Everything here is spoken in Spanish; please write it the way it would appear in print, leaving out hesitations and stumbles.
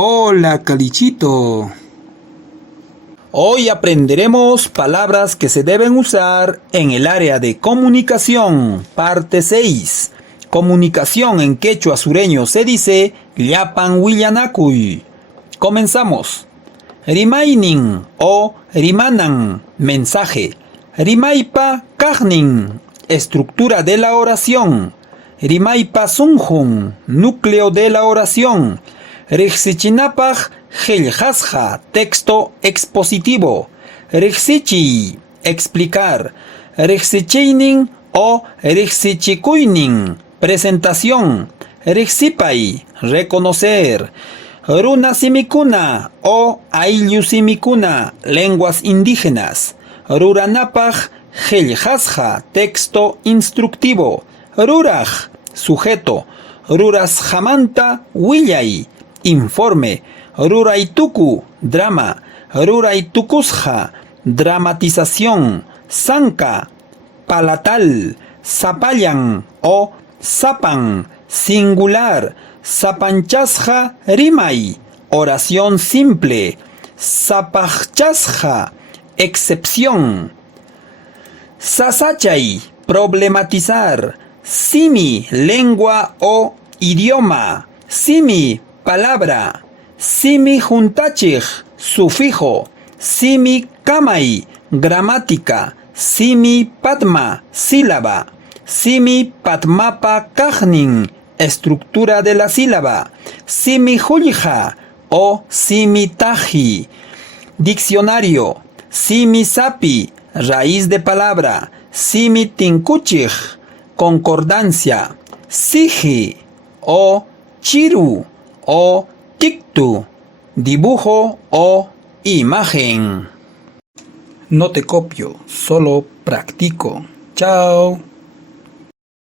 Hola, Calichito. Hoy aprenderemos palabras que se deben usar en el área de comunicación, parte 6. Comunicación en quechua sureño se dice llapan willanakuy. Comenzamos. Rimaynin o rimanan, mensaje. Rimaypa kajnin, estructura de la oración. Rimaypa sunjun, núcleo de la oración. Rixichinapaj Geljasja, texto expositivo. Rixichi, explicar. Rixichinin o rixichikuinin, presentación. Rixipay, reconocer. Runa simikuna o ayllu simikuna, lenguas indígenas. Ruranapaj Geljasja, texto instructivo. Ruraj, sujeto. Rurasjamanta willay, informe. Ruraituku, drama. Ruraitukusja, dramatización. Sanka, palatal. Zapayan o zapan, singular. Zapanchasja rimay, oración simple. Zapachasja, excepción. Sasachay, problematizar. Simi, lengua o idioma. Simi, palabra. Simi juntachij, sufijo. Simi kamay, gramática. Simi padma, sílaba. Simi padmapa kajnin, estructura de la sílaba. Simi julja o simi taji, diccionario. Simi sapi, raíz de palabra. Simi tinkuchij, concordancia. Siji o chiru o tictu, dibujo o imagen. No te copio, solo practico. Chao.